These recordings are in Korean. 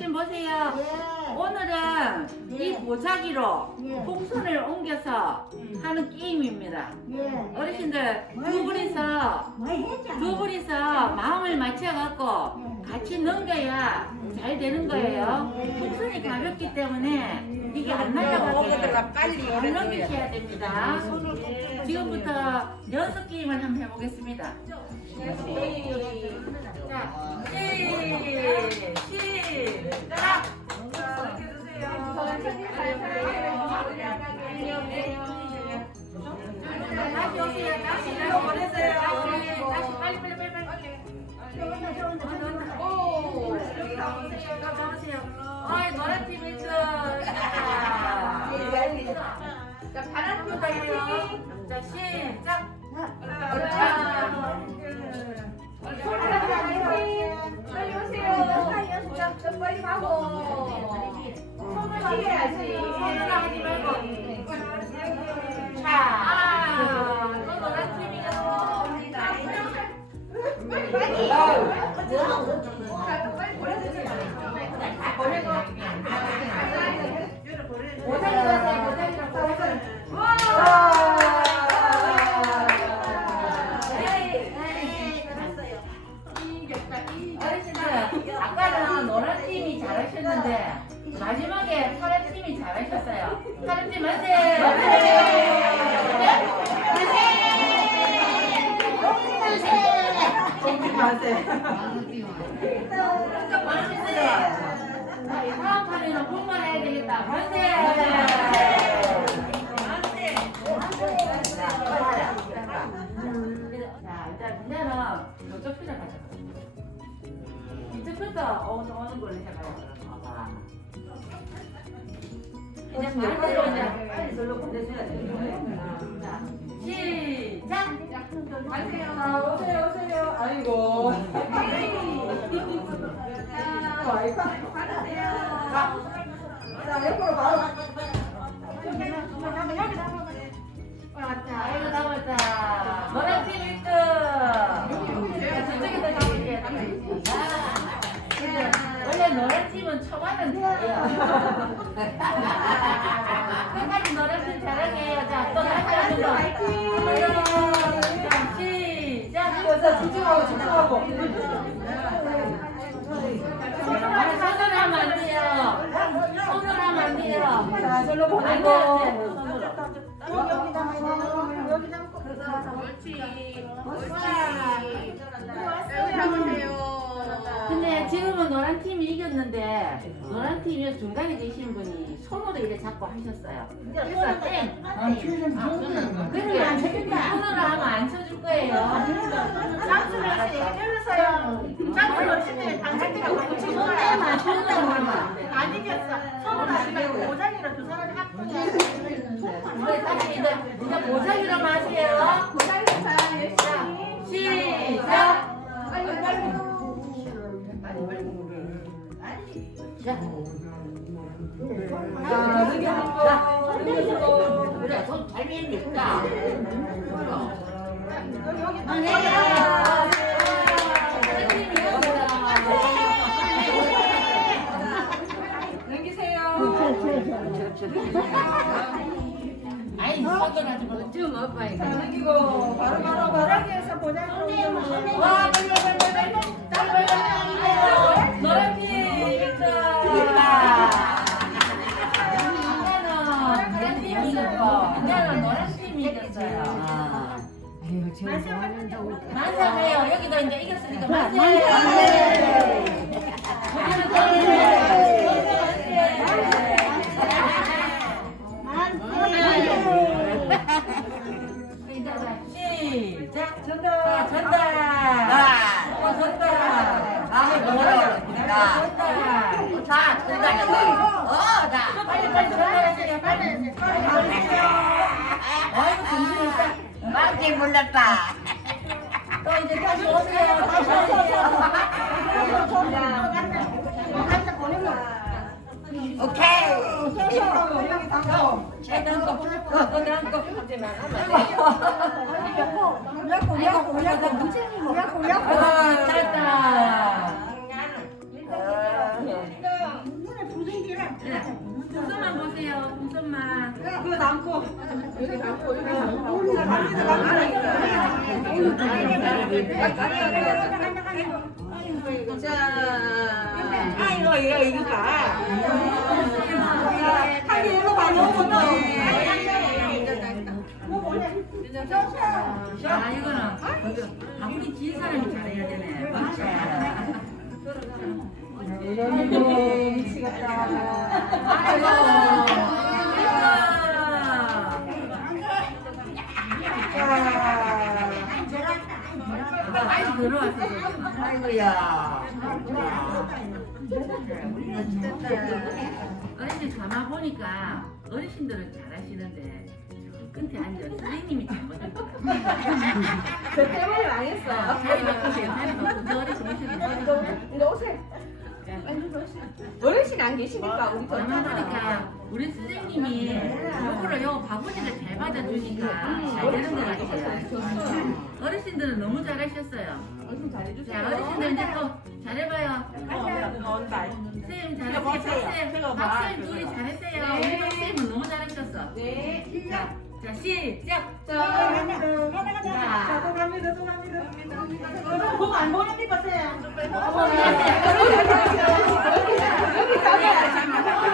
어르신 보세요. 예. 오늘은 이 보자기로 예. 풍선을 옮겨서 하는 게임입니다. 예. 어르신들 두 분이서. 두 분이서 마음을 맞춰갖고 같이 넘겨야 잘 되는 거예요. 풍선이 가볍기 때문에 이게 안 날아가게 잘 넘기셔야 됩니다. 지금부터 연습 게임을 한번 해보겠습니다. 자, 시, 시작! 다시 오세요. 다시 다시 보내세요. 다시 빨리 빨리 빨리 빨리. 오, 여기 나오세요. 여기 나오세요. 어이 노란 팀 1등. 자, 파란 팀 파이팅. 자, 시작. 빨리 오세요. 자, 빨리 가고. 손을 해야지. 손을 하지 말고. 마지막에 파란 팀이 잘하셨어요. 파란 팀 만세! 어르신들, 자, 이 다음 판에는 분발해야 되겠다. 만세! 자, 오세요, 오세요. 아이고. 자, 옆으로 바로. 아이고. 노란 팀 1등. 자, 저쪽에다 잡을게요. 원래 노란 팀은 초반은 잘해요. 자, 집중하고, 집중하고. 손으로 하면 안 돼요. 손으로 하면 안 돼요. 자, 절로 안 돼, 안 돼. 보내고. 손으로. 근데 지 금은 노란 팀이 이겼는데 노란 팀이 중간에 계신 분이 손으로 이렇게 잡고 하셨어요. 그래서 땡. 그러면 안 되겠다. 손으로 하면 안 쳐줄 거예요. 손에만 손으로 하면 안 돼. 안 이겼어. 손으로 하지 말고 모자기로 두 사람이 합쳐야 이제 다시 이제 이제 모자기로 마세요. 자, 시작. 자, 자, 넘겨주고. 그래, 손잘 밀니까. 아이, 만세해요. 여기도 이제 이겼으니까 만세. 시작. 전달. 전달. 어, 전달. 마음이 뭐라 그러니까. 자, 전달해. 어, 자. 빨리 빨리 전달하세요. 빨리. 빨리 가주세요. 아이고 정신없다. 마음이 몰랐다. 또 이제 다시 오세요. 다시 오세요. 오케이. 여기 담고. 일단 또 또, 또 다음 거. 아, 잘했다. 그거 담고 여기 담고 여기 자 갑니다 갑니다 자 아이고 이거 이거 봐 한개 이거 봐 너무 좋다 아 이거는 아무리 지은 사람이 잘해야 되네. 아이고 미치겠다 아이고. 자 아이고 들어왔어. 아이고야. 어르신 가만 보니까 어르신들은 잘하시는데 저 끝에 앉아 선생님이 잘못한 거야. 저 때문에 망했어 자리 바꾸세요. 자리 바꾸세요. 저 어르신 오시면 이리 오세요 어르신 안 계시니까 우리 가만 보니까 우리 선생님이 요거를 요 바구니를 잘 받아주니까 잘 되는 것 같아요. 어르신들은 너무 잘하셨어요. 어르신 잘해주세요 자, 어르신들 이제 또 잘해봐요. 선생님 잘했어요. 박쌤, 박쌤 둘이 잘했어요. 우리 박쌤은 너무 잘하셨어. 네 자, 자 시작. 자, 갑니다. 자, 또 갑니다, 또 갑니다. 공안 보냅니까 쌤? 여기 담아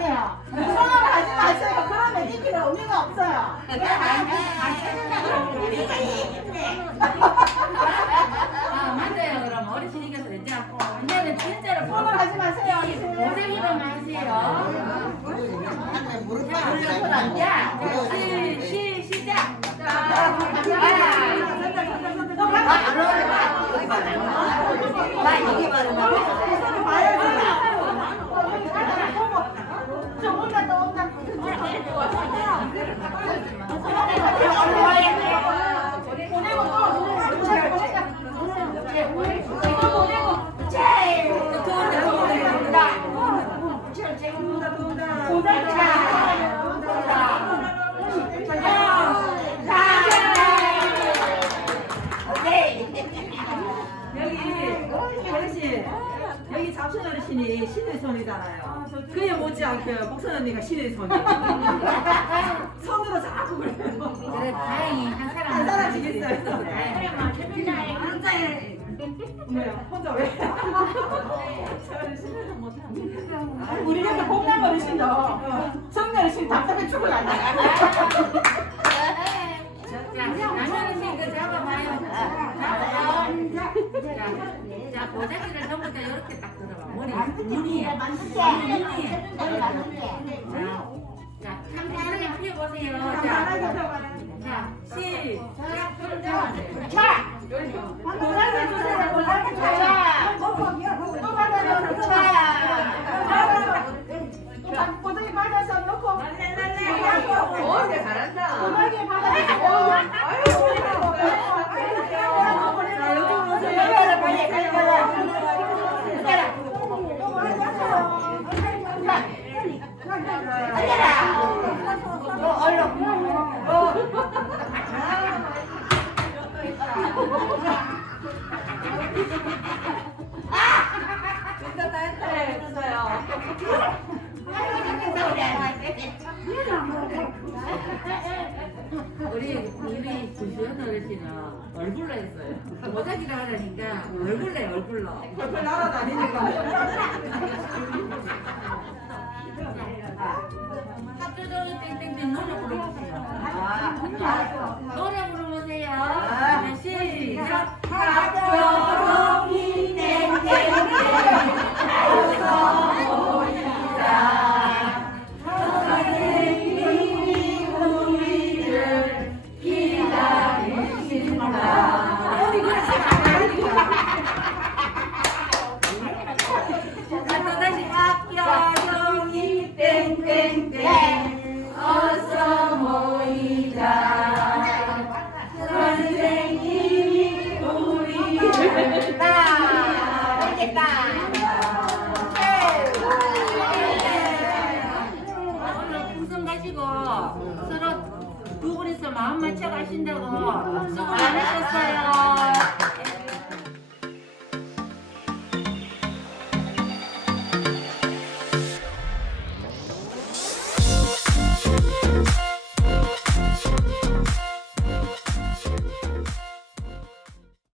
해요. 손을 하지 마세요. 그러면 이기는 의미가 없어요. 아 맞아요. 그럼 어르신 이겼어요. 자 이제는 진짜로 손을 하지 마세요. 고생으로 마세요. 한번 무릎 자, 꿇으면 야, 자, 시, 시, 시작. 나 이게 말이야. 저 혼자 또 혼자. 보내고 또 제, 보내자. 제, 보내고 제. 도운다, 도운다, 여기 어르신 여기 잡순 어르신이 신의 손이잖아요. 그에 못지않게 목선 언니가 신의 손이. 손으로 자꾸 그래요. 그래, 다행히 한 사람. 한 사람씩있어요. 다행히. 뭐야 혼자 왜? 못하는. 우리 집에 봄날 어르신도 정년 어르신 답답해 죽을라. 자, 남편은 이거 잡아봐요. 잡아 요. 자, 자, 보자기를 전부 다 이렇게 딱 들어봐. 머리, 눈이. 눈이. 자, 자, 상상하게 피워보세요. 자, 자, 시작. 노란색 주세요. 노란색 차. 또 받아요. 차. 또 보더니 받아서 놓고. 어, 이제 잘한다. 고mar게 받아요. 자, 여기 오세요. 빨리 빨리 빨리. 얼른 됐다 다 했다 했어요. 우리 우리 주시원 어르신은 얼굴로 했어요. 모자기를 하라니까 얼굴로 해 얼굴로. 펄펄 날아다니니까. 학교도 땡땡땡 노래 풍선 가지고 서로 두 분이서 마음 맞춰 가신다고 수고 많으셨어요.